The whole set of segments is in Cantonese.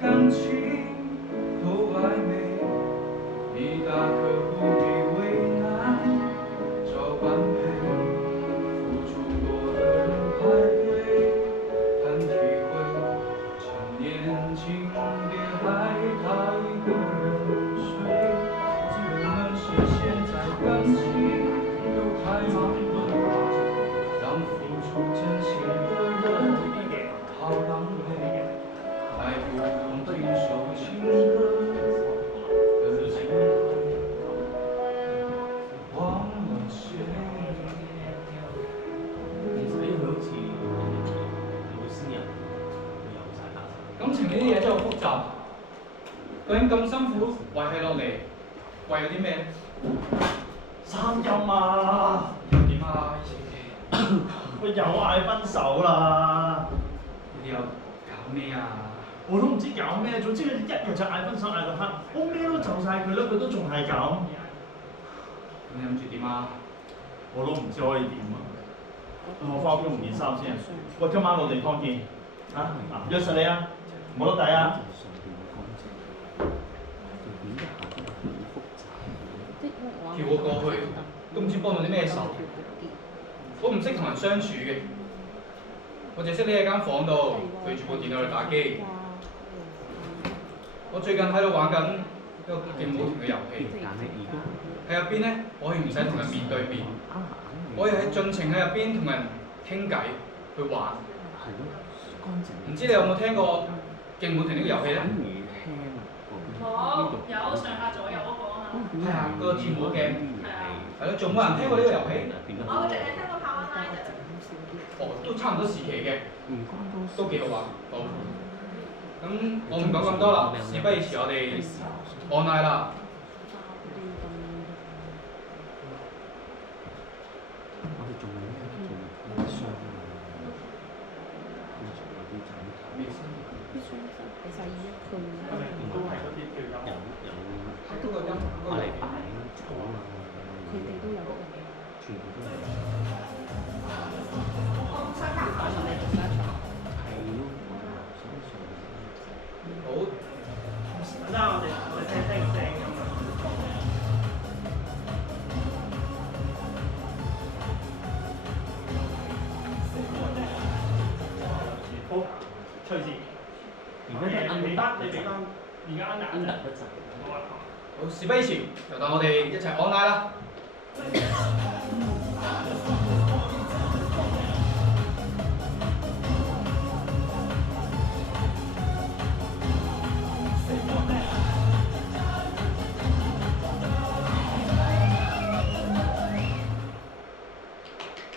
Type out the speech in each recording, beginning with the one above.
感情都暧昧，你大可不必为难找般配，付出过的人排队谈体会，趁年轻别害他一个人睡。可能是现在感情都太忙碌，让付出真心的人好狼狈，还不如听首情歌的机会，忘了谁。其實呢，佢好似有先人有晒打手。感情呢啲嘢真係好複雜，究竟咁辛苦維係落嚟，為咗啲咩咧？三金啊！又點啊？我又嗌分手啦！你又搞咩啊？我都唔知搞咩，總之佢一日就嗌分手嗌到黑，我咩都就晒佢啦，佢都仲係咁。咁你諗住點啊？我都唔知可以點啊！我翻屋企換件衫先。喂，今晚我地方見啊！約實你啊，冇得抵啊！叫我過去，都唔知幫到啲咩手。我唔識同人相處嘅，我淨係識匿喺間房度對住部電腦去打機。我最近喺度玩緊一個勁舞團嘅遊戲，喺入邊咧，我係唔使同人面對面，我係盡情喺入邊同人傾偈去玩。唔知你有冇聽過勁舞團呢個遊戲咧？冇，有上下左右嗰個啊嘛。係啊，個跳舞嘅。係啊。係咯，仲冇人聽過呢個遊戲？我淨係聽過跑 online 啫。哦，都差唔多時期嘅，都幾好玩。好，咁我唔講咁多啦，事不宜遲，我哋 online 啦。都係嗰啲叫音。嗰個音嗰個嚟擺草啊，佢哋都有得用，全部都係。我唔想搞搞你做咩場？好。啦，我哋聽聽個聲咁啊。好，隨時。你俾單，而家啱啱得。好，事不宜遲，就等我哋一齊 online 啦。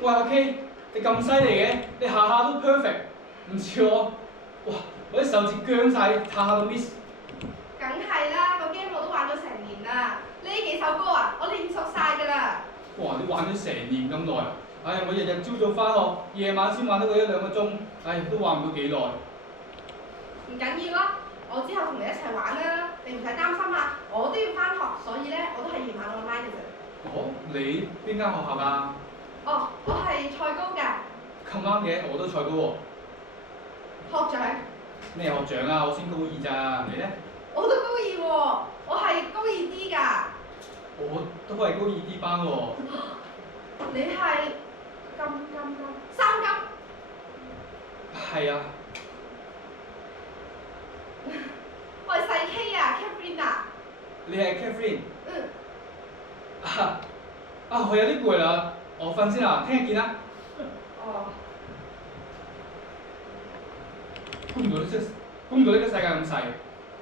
喂，阿 K，你咁犀利嘅，你下下都 perfect，唔似我，哇，我啲手指僵晒，下下都 miss。梗係啦，個 game 我都玩咗成年啦。呢幾首歌啊，我練熟晒㗎啦。哇！你玩咗成年咁耐，唉，我日日朝早翻學，夜晚先玩得嗰一兩個鐘，唉，都玩唔到幾耐。唔緊要啦，我之後同你一齊玩啦，你唔使擔心啊。我都要翻學，所以咧我都係夜晚 online 嘅啫。哦，你邊間學校㗎？哦，我係賽高㗎。咁啱嘅，我都賽高喎。學長。咩學長啊？我先高二咋，你咧？我都高二喎，我係高二 D 㗎。我都係高二 D 班喎。你係三金。係啊。我係細 K 啊 ，Catherine 啊。你係 Catherine？嗯。我有啲攰啦，我瞓先啦，聽日見啦。哦。估唔到呢個世界咁細，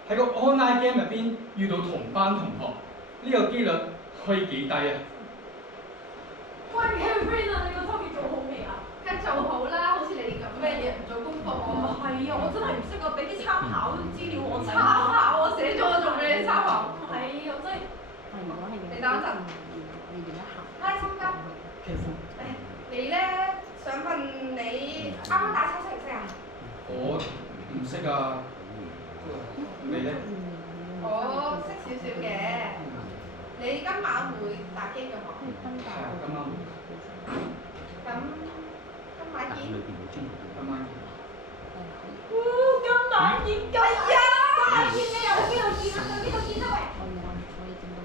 喺個 online game 入邊遇到同班同學，呢個機率可以幾低啊？喂 Catherine 啊，你個 topic 做好未啊？梗做好啦，好似你咁嘅嘢唔做功課喎。唔係啊，我真係唔識啊，俾啲參考資料我。參考啊，寫咗我仲俾你參考。係啊，真係。如果係你等一陣。要點一下？拉心急。你咧想問你啱啱打車識唔識啊？我唔識啊。你咧？我識少少嘅。你今晚會打機㗎嘛？係啊，今晚會。咁今晚見。今晚見。今晚見計啊！見嘅又去邊度見啊？去邊度見啊？喂！可以整到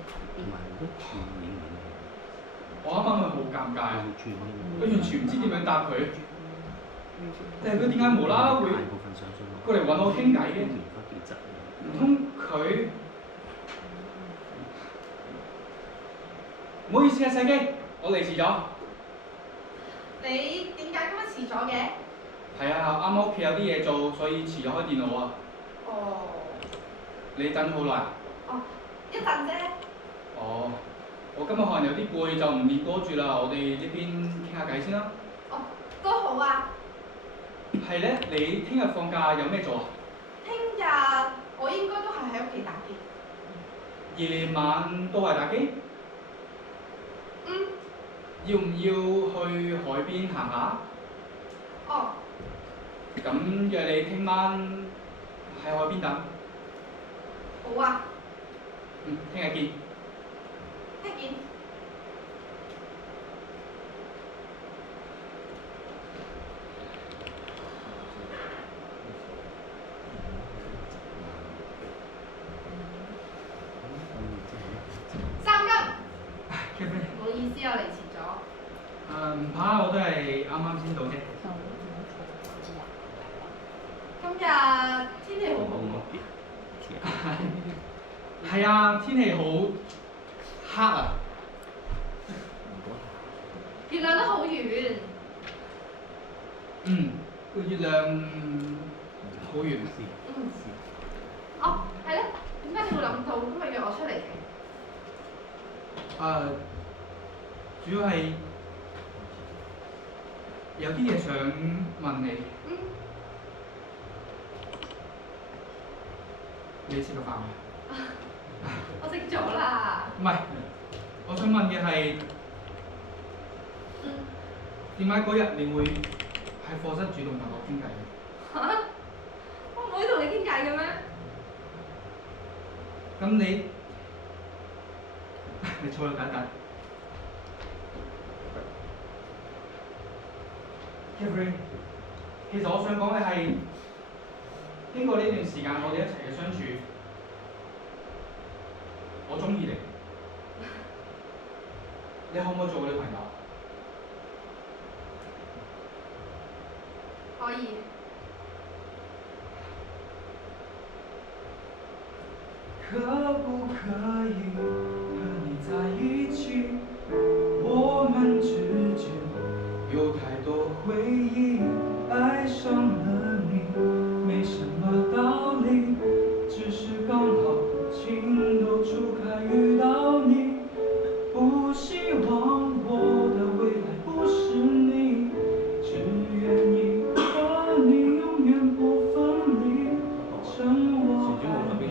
旁邊。我啱啱咪好尷尬，我完全唔知點樣答佢。但係佢點解無啦啦會過嚟揾我傾偈嘅？唔通佢？唔好意思啊，細基，我嚟遲咗。你點解今日遲咗嘅？係啊，啱啱屋企有啲嘢做，所以遲咗開電腦啊。哦。你等咗好耐啊？哦，一陣啫。哦，我今日可能有啲攰，就唔練歌住啦。我哋呢邊傾下偈先啦。哦，都好啊。係咧，你聽日放假有咩做啊？聽日我應該都係喺屋企打機。夜晚都係打機？嗯。要唔要去海邊行下？哦。咁約你聽晚喺海邊等。好啊。嗯，聽日見。聽日見。三急。Kevin。唔好意思，我嚟遲咗。唔怕，我都係啱啱先到啫。今日天氣好好喎。係啊，天氣好黑啊。月亮都好圓。嗯，個月亮好圓。嗯。哦，係咧，點解你會諗到今日約我出嚟嘅？主要係有啲嘢想問你。嗯。你食個飯未？我食咗啦。唔係，我想問嘅係點解嗰日你會喺課室主動同我傾偈？嚇！我唔可以同你傾偈嘅咩？咁你坐度等等。Kevin，其實我想講嘅係，經過呢段時間我哋一齊嘅相處，我中意你。你可唔可以做我女朋友？可以。可不可以和你在一起？我們之間有太多回憶，愛上了你，沒什麼道理，只是剛好情竇初開遇到你，不希望我的未來不是你，只願意和你永遠不分離，趁我還沒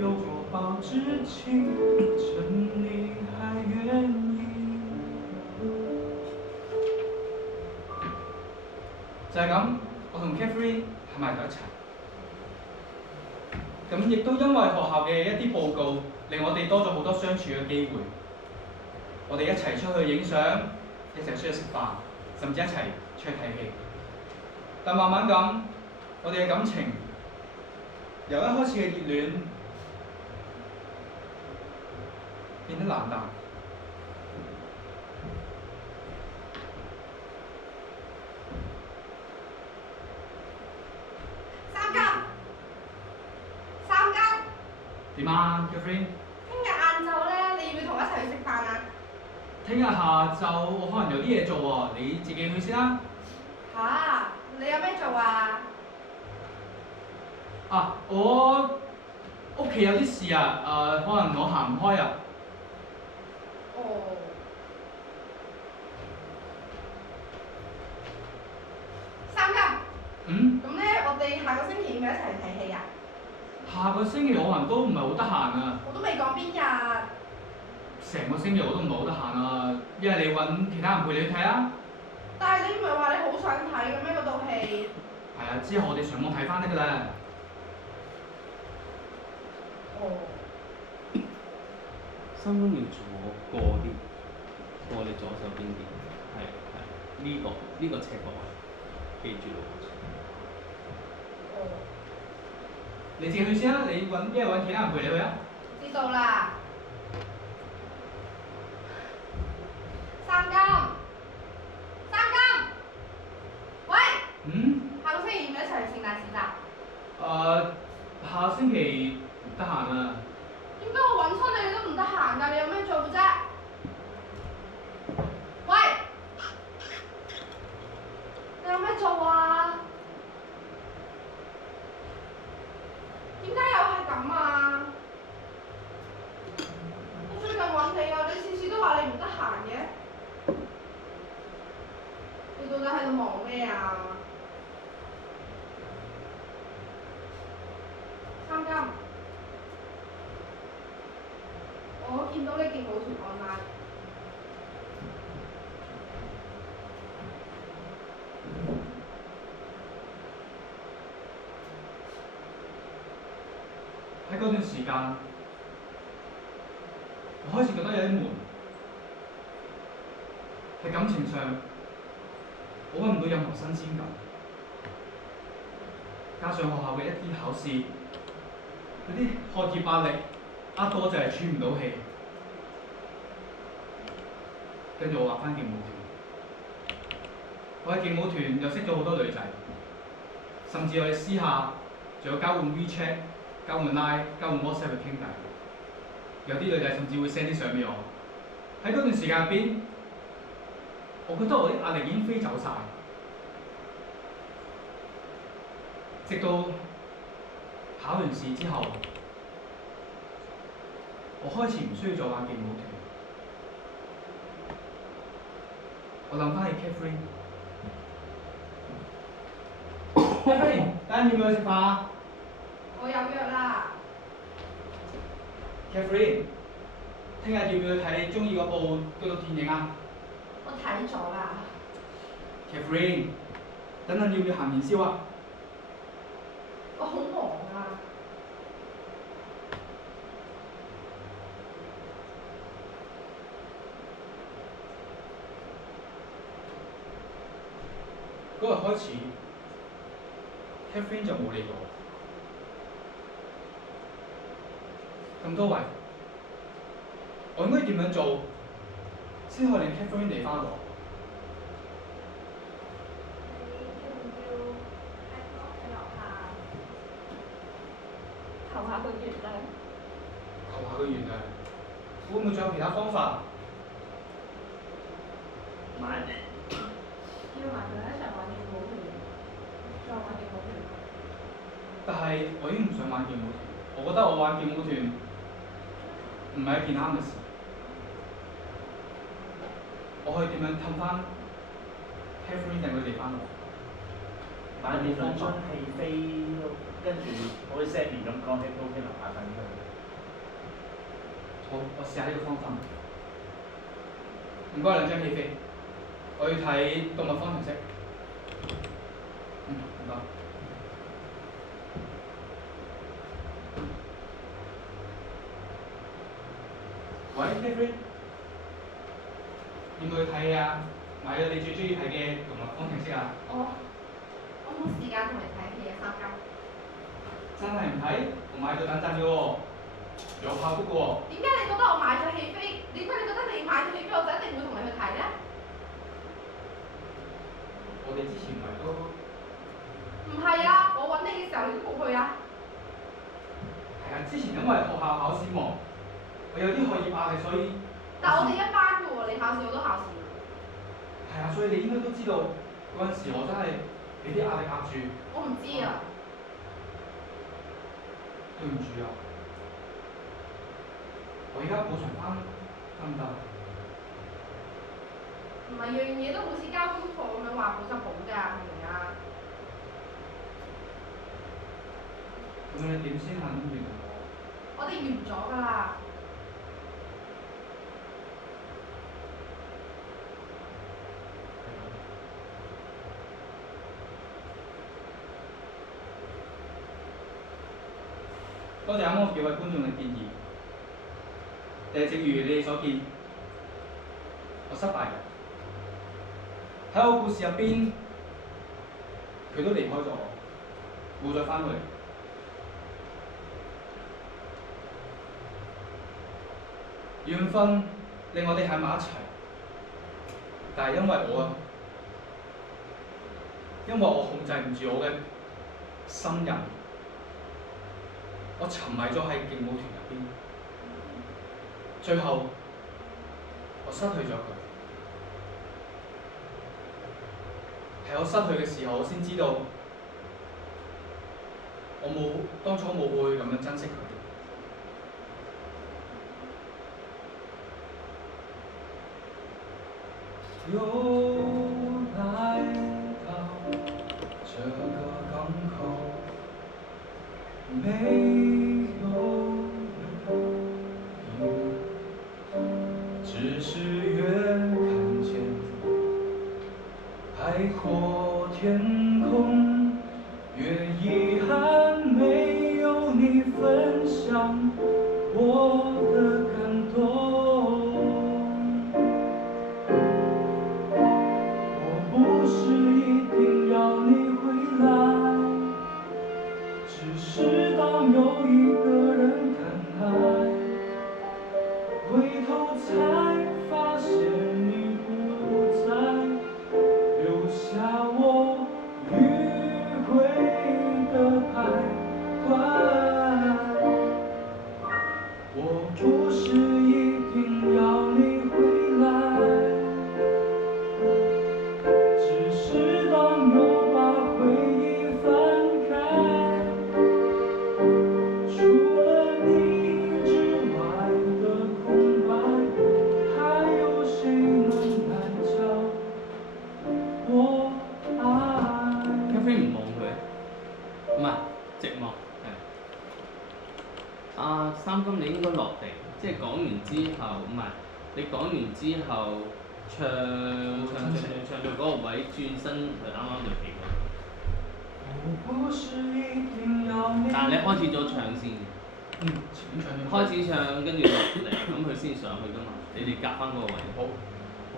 有過保之情，趁你還願意。就係咁，我同 Catherine 喺埋咗一齊。咁亦都因為學校嘅一啲報告，令我哋多咗好多相處嘅機會。我哋一齊出去影相，一齊出去食飯，甚至一齊出去睇戲。但慢慢咁，我哋嘅感情由一開始嘅熱戀變得冷淡。三急。點啊 ，Catherine？聽日晏晝咧，你要唔要同我一齊去食飯啊？聽日下晝我可能有啲嘢做喎，你自己去先啦。嚇！你有咩做啊？啊，我屋企有啲事啊，可能我行唔開啊。哦。三急。嗯？咁咧，我哋下個星期要唔要一齊睇戲啊？下個星期我可能都唔係好得閒啊。我都未講邊日。成個星期我都唔係好得閒啊，一係你揾其他人陪你去睇啊。但係你唔係話你好想睇嘅咩嗰套戲？係啊，之後我哋上網睇翻得㗎啦。哦。三公要坐過啲，過你左手邊啲，係呢個斜角位，記住咯。哦。你自己去先啦，你一係揾其他人陪你去啊。知道啦。三金，三金，喂，下個星期要唔要一齊去聖誕市集？下星期唔得閒啊。點解我揾親你都唔得閒㗎？你有咩做啫？喂，你有咩做啊？點解又係咁啊？我最近揾你啊，你次次都話你唔得閒嘅，你到底喺度忙咩啊？三金，我見到你勁舞團 online。喺嗰段時間，我開始覺得有啲悶，喺感情上我揾唔到任何新鮮感，加上學校嘅一啲考試，嗰啲學業壓力壓到我就係喘唔到氣，跟住我話返勁舞團，我喺勁舞團又識咗好多女仔，甚至我哋私下仲有交換 WeChat、交換 Line、交換 WhatsApp 去傾偈，有啲女仔甚至會 send 啲相俾我。喺嗰段時間入邊，我覺得我啲壓力已經飛走晒，直到考完試之後，我開始唔需要再玩勁舞團。我諗翻起 Catherine，Catherine，等陣要唔要去食飯啊我有約啦。 ？Catherine，聽日要唔要去睇你中意嗰部嗰套電影啊我睇咗啦。 ？Catherine，等陣要唔要行年宵啊？我好忙啊。嗰日開始，Catherine 就冇理我。咁多位，我應該點樣做先可以令 Catherine 嚟翻我？你要唔要喺屋企樓下求下佢原諒？求下佢原諒，會唔會仲有其他方法？買要埋佢一齊玩勁舞團，再玩勁舞團。但係我已經唔想玩勁舞團，我覺得我玩勁舞團唔係一件啱嘅事。我可以點樣氹翻 Catherine 令佢哋翻我？買你兩張戲飛，跟住好似 Sammy 咁講喺屋企樓下等佢。好，我試下呢個方法。唔該，兩張戲飛，我要睇動物方程式。唔該。喂，Catherine，要唔要去睇戲啊？買咗你最中意睇嘅動物方程式啊？我冇時間同你睇戲啊，三金。真係唔睇？我買咗等陣嘅喎，有效谷嘅喎。點解你覺得我買咗戲飛？點解你覺得你買咗戲飛，我就一定會同你去睇咧？我哋之前唔係都唔係啊，我揾你嘅時候你都冇去啊。係啊，之前因為學校考試忙，我有啲學業壓力，所以。但我哋一班嘅喎，你考試我都考試。係啊，所以你應該都知道嗰陣時我真係俾啲壓力壓住。我唔知啊。對唔住啊，我而家補償翻得唔得？唔係樣嘢都好似交功課咁樣話補就補㗎，明唔明啊？咁你點先肯原諒我？我哋完咗㗎啦。多謝啱啱幾位觀眾嘅建議。正如你哋所見，我失敗嘅。喺我故事入邊，佢都離開咗我，冇再翻去。緣分令我哋喺埋一齊，但係因為我控制唔住我嘅心癮，我沉迷咗喺勁舞團入邊，最後我失去咗佢。係我失去嘅時候，我先知道當初冇會咁樣珍惜佢。又來到這個港口，沒有人，只是越看見海闊天空，越遺憾沒有你分享我的感動。不是一定要你回來，只是當有一個人看海，回頭才發現你不在，留下我迂迴的徘徊。我不是一定要你回來，只是當我把回憶翻開，除了你之外的空白，還有誰能來教我愛？咖啡唔望佢，唔係寂寞係。阿三金，你應該落地，即係講完之後，唔係你講完之後唱到嗰個位，轉身就啱啱就企嗰度。不是一定要你。但係你開始咗唱先嘅，前面唱咗。開始唱跟住落嚟，咁佢先上去噶嘛，你哋夾翻嗰個位。好。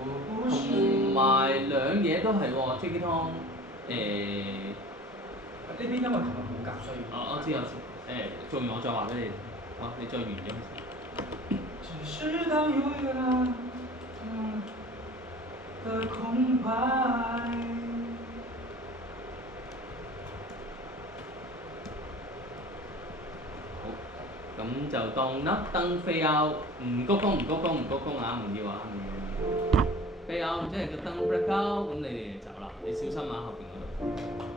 同埋兩嘢都係喎，Jackie Tom 呢邊因為琴日冇夾，所以。我知做完我再話俾你。好，你再完咗佢先。只是當有一個人的空白。好，咁就當粒燈飛out，唔鞠躬啊，唔要啊，唔要。飛out即係個燈 break out，咁你哋就走啦，你小心啊後邊嗰度。